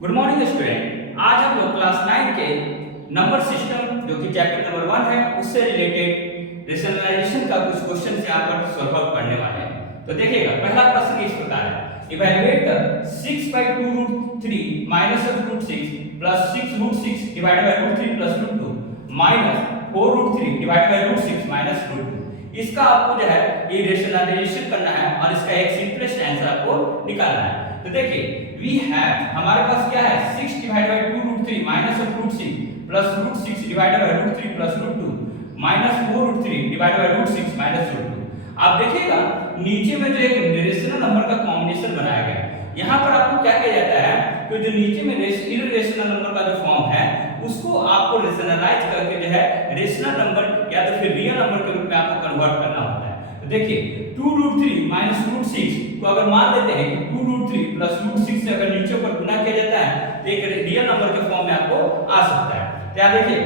Good morning student. आज हम लोग क्लास 9 के नंबर सिस्टम जो कि चैप्टर नंबर 1 है उससे रिलेटेड रेशनलाइजेशन का कुछ क्वेश्चन यहाँ पर सॉल्व आउट करने वाले हैं। तो देखिएगा, पहला प्रश्न इस प्रकार है, evaluate the 6/2√3 minus √6 plus 6√6 divided by √3 plus √2 minus 4√3 divided by √6 minus √2। इसका आपको जो है ये रेशनलाइजेशन करना है और इसका एक सिंपलेस्ट आंसर आपको निकालना है। तो देखिए, वी हैव हमारे पास क्या है 6 divided by 2√3 minus √6 plus √6 divided by √3 plus √2 minus 4√3 divided by √6 minus √2। आप देखिएगा नीचे में जो एक रेशनल नंबर का कॉम्बिनेशन बनाया गया है, यहाँ पर आपको क्या किया जाता है कि जो नीचे में इररेशनल नंबर का जो फॉर्म है उसको आपको रेशनलाइज करके जो है रेशनल नंबर या तो फिर रियल नंबर के रूप में आपको कन्वर्ट करना होता है। तो देखिए 2√3 माइनस √6 को अगर मान लेते हैं कि 2√3 प्लस √6 से अगर नीचे पर गुना किया जाता है तो एक रियल नंबर के फॉर्म में आपको आ सकता है। तो यहाँ देखिए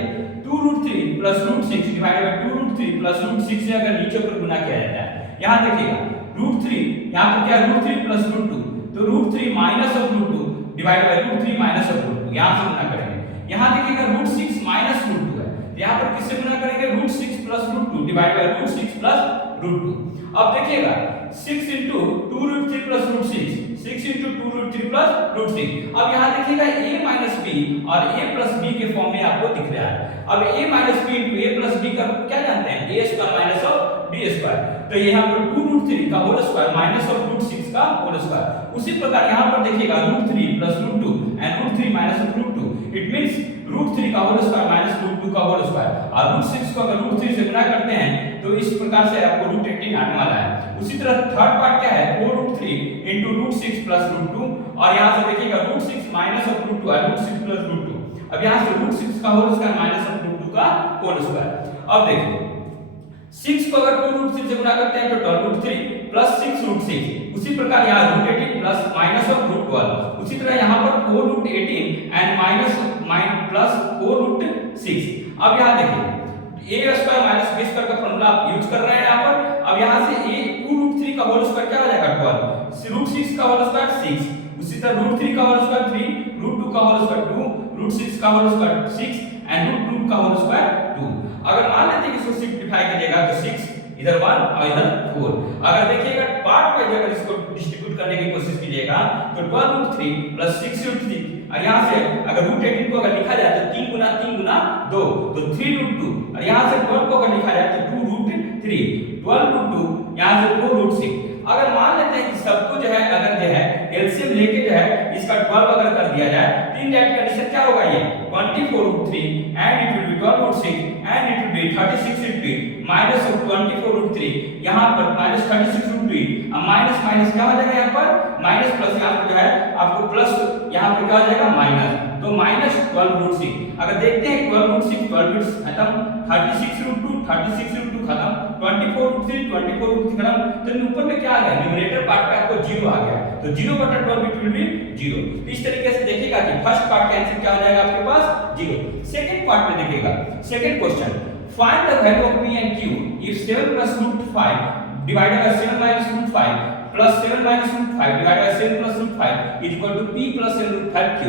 2√3 प्लस √6 डिवाइडेड बाय 2√3 प्लस √6 से अगर नीचे पर गुना किया जाता है, यहाँ देखिएगा √3 यहाँ पर क्या √3 प्लस √2 तो √3 minus of √2 divided by √3 minus of √2 यहाँ से गुना करेंगे। यहाँ देखिएगा √6 माइनस √2 है, यहाँ पर किससे गुना करेंगे √6 प्लस √2 डिवाइडेड बाय √6 प्लस √2। अब देखिएगा 6 into 2√3 plus √6 6 into 2√3 plus √6। अब यहाँ देखिएगा a minus b और a plus b के फॉर्म में आपको दिख रहा है। अब a minus b into a plus b का क्या जानते हैं, a square minus of b square। तो यहाँ पर 2√3 का होल स्क्वायर माइनस ऑफ √6 का होल स्क्वायर। उसी प्रकार यहाँ पर देखिएगा √3 plus √2 and √3 minus of √2 it means √3 का होल स्क्वायर माइनस √2 का होल स्क्वायर और √6 को अगर √3 से गुना करते हैं तो इस प्रकार से आपको √18 आने वाला है। उसी तरह थर्ड पार्ट क्या है 4√3 into √6 plus √2 और यहाँ से देखिएगा √6 माइनस ऑफ √2 और √6 plus √2। अब यहाँ से √6 का होल स्क्वायर माइनस ऑफ √2 का होल स्क्वायर। अब देखिए 6 को अगर 2√3 से गुना करते हैं तो 12√3 प्लस 6√6। उसी प्रकार यहाँ √18 प्लस माइनस ऑफ √12। उसी तरह यहाँ पर 4√18 एंड माइनस प्लस 4√6। अब यहाँ देखिए a square minus b square का फॉर्मूला आप यूज कर रहे हैं यहाँ पर। अब यहाँ से a 2√3 का होल स्क्वायर क्या हो जाएगा 12, √6 का होल स्क्वायर 6, उसी तरह √3 का होल स्क्वायर 3, √2 का होल स्क्वायर 2, √6 का होल स्क्वायर 6 एंड √2 का होल स्क्वायर 2। अगर मान लेते हैं कि इसको सिंपलीफाई करिएगा तो 6 इधर 1 और इधर 4। अगर देखिएगा पार्ट वाइज अगर इसको डिस्ट्रीब्यूट करने की कोशिश कीजिएगा तो 12√3 प्लस 6√3 और यहाँ से अगर √18 को अगर लिखा जाए तो 3 गुना 2 तो 3√2 और यहाँ से 12 को अगर लिखा जाए तो 2√3 12√2 यहाँ से 4√6। अगर मान लेते हैं कि सबको जो है अगर जो है एलसीएम लेके जो है इसका 12 अगर कर दिया जाए तो इन दैट कंडीशन क्या होगा ये 24√3 and it will B 12√6 and it will B 36√3 minus of 24√3 यहाँ पर माइनस 36√3 अब माइनस माइनस क्या हो जाएगा यहाँ पर माइनस प्लस यहाँ पर जो है आपको प्लस यहाँ पर क्या हो जाएगा माइनस तो माइनस 12√6। अगर देखते हैं 12√6 12 खत्म 36√2 36√2 खत्म 24√3 24√3 खत्म तो ऊपर में क्या आ गया न्यूमरेटर पार्ट पे आपको 0 आ गया तो 0/12 इट विल बी 0। इस तरीके से देखिएगा कि फर्स्ट पार्ट का आंसर क्या हो जाएगा आपके पास 0। सेकंड पार्ट में देखिएगा second question find the value of p and q if 7 plus √5 divided by 7 minus √5 plus 7 minus √5 divided by 7 plus √5 is equal to p plus 7√5q।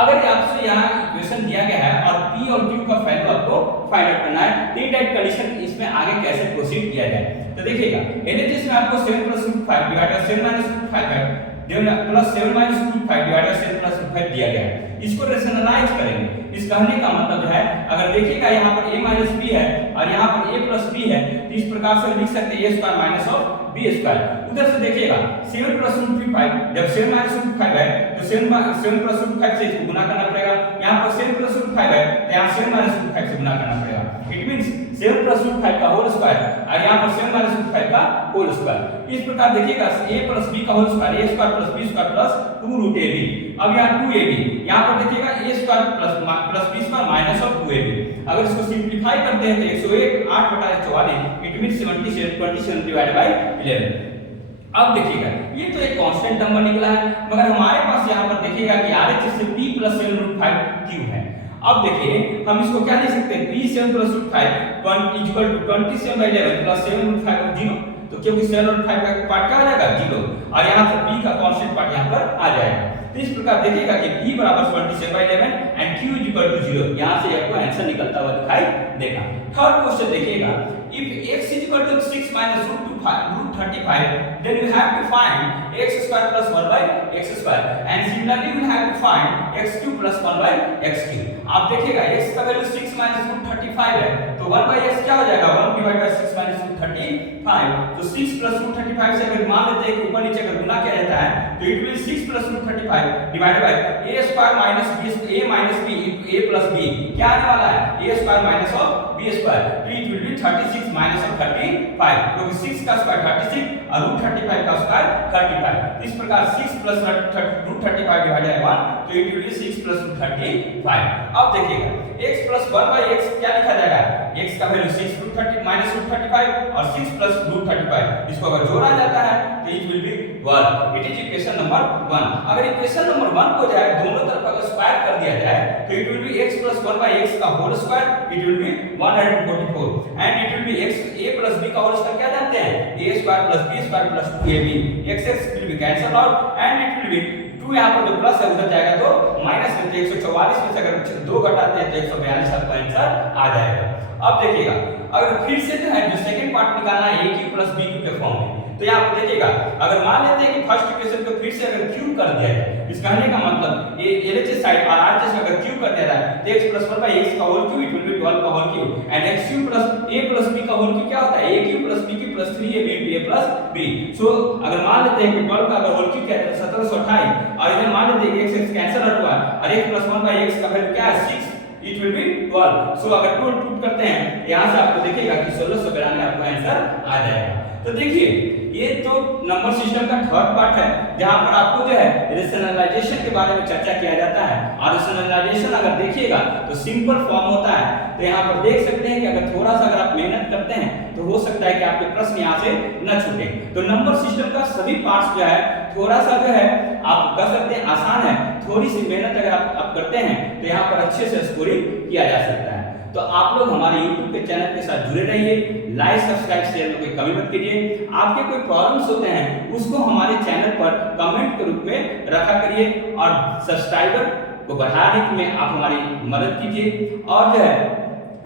अगर आपसे यहाँ इक्वेशन दिया गया है और p और q का वैल्यू आपको फाइंड आउट करना है तो टाइप कंडीशन इसमें आगे कैसे प्रोसीड किया जाए तो देखिएगा एनएच में आपको 7 plus √5 डिवाइडेड बाय 7 minus √5 है plus 7 minus √5 divided by 7 plus √5 दिया गया है। इसको रेशनलाइज करेंगे। इस कहने का मतलब है अगर देखिएगा यहाँ पर a minus b है और यहाँ पर a plus b है तो इस प्रकार से लिख सकते हैं a square minus of b square. उधर से देखिएगा 7 plus √5 जब 7 minus √5 है तो 7 plus √5 से इसको गुना करना पड़ेगा। यहाँ पर 7 plus √5 है तो यहाँ 7 minus √5 से गुना करना पड़ेगा। इट मींस 7 plus √5 का होल स्क्वायर और यहाँ पर 7 minus √5 का होल स्क्वायर। इस प्रकार देखिएगा a plus b का whole square a square plus b square plus 2√ab। अब यहाँ 2ab यहाँ पर देखिएगा a square plus b square minus of 2ab। अगर इसको सिंपलीफाई करते हैं तो 101 8/44 इट मींस 27 डिवाइडेड बाय 11। अब देखिएगा ये तो एक कांस्टेंट नंबर निकला है मगर हमारे पास यहाँ पर देखिएगा कि RHS से p plus 7√5q है। अब देखिए हम इसको क्या लिख सकते हैं p 7 plus √5 equal to 27/11 plus 7√5 of 0 तो क्योंकि 7 और 5 का पार्ट क्या आ जाएगा 0 और यहाँ से p का कांस्टेंट पार्ट यहाँ पर आ जाएगा। तो इस प्रकार देखिएगा कि p बराबर 27/11 and q is equal to 0। यहां से आपको आंसर निकलता हुआ दिखाई देगा। थर्ड क्वेश्चन देखिएगा, if x is equal to 6 minus root 35, then you have to find x square plus 1 by x square, and similarly you will have to find x cube plus 1 by x cube। आप देखिएगा x का value 6 minus root 35 है, तो 1 by x क्या हो जाएगा, 1 divided by 6 minus root 35। तो 6 plus root 35 से अगर मान लेते हैं कि ऊपर नीचे अगर गुना किया जाता है, तो it will 6 plus root 35 divided by a square minus b, a minus b into a plus b, क्या आने वाला है, a square minus of b square, तो it will be 36 minus of 35, क्योंकि 6 का स्क्वायर 36 और रूट 35 का स्क्वायर 35। इस प्रकार 6 प्लस रूट 35 डिवाइडेड बाय 1, तो it will be 6 plus root 35। अब देखिएगा x प्लस 1 बाय x क्या लिखा जाएगा, x का वैल्यू 6 रूट 30 माइनस रूट 35 और 6 प्लस रूट 35, इसको अगर जोड़ा जाता है तो it will B 1। It is equation number 1। अगर इक्वेशन नंबर 1 को जाए दोनों तरफ अगर स्क्वायर कर दिया जाए तो it will be x plus 1 by x का whole square, it will be 144 and it will be x a plus b का होल स्क्वायर क्या जानते हैं, a square plus b square plus 2ab, x will be cancel out and it will be 2 यहां पर जो plus है उधर जाएगा तो माइनस में, 144 में से अगर 2 घटाते हैं तो 142 आपका आंसर आ जाएगा। अब देखिएगा अगर फिर से जो है जो सेकंड पार्ट निकालना है a cube plus b cube के फॉर्म में, तो यहाँ पर देखिएगा अगर मान लेते हैं कि फर्स्ट इक्वेशन को फिर से अगर क्यूब कर दिया जाए, इस कहने का मतलब ये एलएचएस साइड और आरएचएस अगर क्यूब कर दिया जाए तो x प्लस 1 बाय x का whole cube it will be 12 का whole cube and x cube plus a plus b का होल क्यूब क्या होता है, a cube plus b cube plus 3ab into a plus b। So अगर मान लेते हैं कि 12 का अगर होल क्यूब क्या है 1728 और इधर मान लेते हैं कि x कैंसिल आउट हुआ और x प्लस 1 बाय x का वैल्यू क्या है 6, इट विल बी 12। सो अगर 2 पुट करते हैं यहां से आपको देखिएगा कि 1692 आपका आंसर आ जाएगा। तो देखिए ये तो नंबर सिस्टम का थर्ड पार्ट है जहां पर आपको जो है रेशनलाइजेशन के बारे में चर्चा किया जाता है। और रेशनलाइजेशन अगर देखिएगा तो सिंपल फॉर्म होता है, तो यहां पर देख सकते हैं कि अगर थोड़ा सा अगर आप मेहनत करते हैं तो हो सकता है कि आपके प्रश्न यहां से न छूटे। तो नंबर सिस्टम का सभी पार्ट्स जो है थोड़ा सा जो है आप कर सकते हैं, आसान है, थोड़ी सी मेहनत अगर आप करते हैं तो यहाँ पर अच्छे से स्कोरिंग किया जा सकता है। तो आप लोग हमारे YouTube के चैनल के साथ जुड़े रहिए, लाइक सब्सक्राइब शेयर में कोई कमी मत कीजिए। आपके कोई प्रॉब्लम्स होते हैं उसको हमारे चैनल पर कमेंट के रूप में रखा करिए और सब्सक्राइबर को बढ़ाने में आप हमारी मदद कीजिए और जो है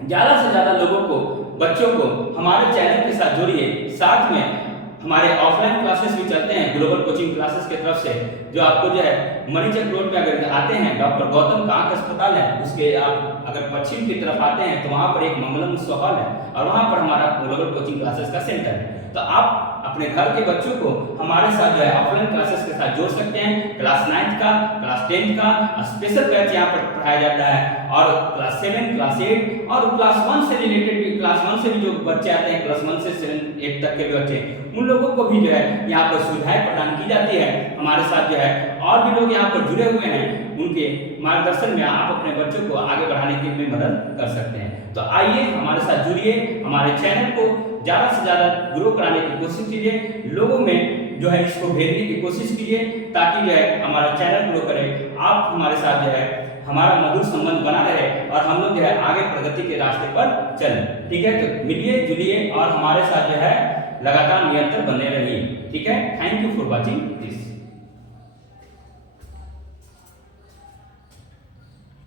ज़्यादा से ज़्यादा लोगों को, बच्चों को हमारे चैनल के साथ जोड़िए। साथ में हमारे ऑफलाइन क्लासेस भी चलते हैं ग्लोबल कोचिंग क्लासेस की तरफ से, जो आपको जो है मणिचक रोड पे अगर आते हैं डॉक्टर गौतम कांक अस्पताल है, उसके आप अगर पश्चिम की तरफ आते हैं तो वहाँ पर एक मंगलम हॉल है और वहाँ पर हमारा ग्लोबल कोचिंग क्लासेस का सेंटर है। तो आप अपने घर के बच्चों को हमारे साथ जो है ऑफलाइन क्लासेस के साथ जोड़ सकते हैं। क्लास 9th का, क्लास 10th का स्पेशल बैच यहाँ पर पढ़ाया जाता है और क्लास 7, क्लास 8 और क्लास 1 से रिलेटेड भी, क्लास 1 से भी जो बच्चे आते हैं, क्लास 1 से 7, 8 तक के भी बच्चे, उन लोगों को भी जो है यहाँ पर सुविधाएं प्रदान की जाती है हमारे साथ जो है। और भी लोग यहाँ पर जुड़े हुए हैं, उनके मार्गदर्शन में आप अपने बच्चों को आगे बढ़ाने की में मदद कर सकते हैं। तो आइए हमारे साथ जुड़िए, हमारे चैनल को ज़्यादा से ज़्यादा ग्रो कराने की कोशिश कीजिए, लोगों में जो है इसको भेजने की कोशिश कीजिए ताकि जो है हमारा चैनल ग्रो करे, आप हमारे साथ जो है हमारा मधुर संबंध बना रहे और हम लोग जो है आगे प्रगति के रास्ते पर चलें। ठीक है, तो मिलिए जुलिए और हमारे साथ जो है लगातार निरंतर बने रहिए। ठीक है, thank you for watching this.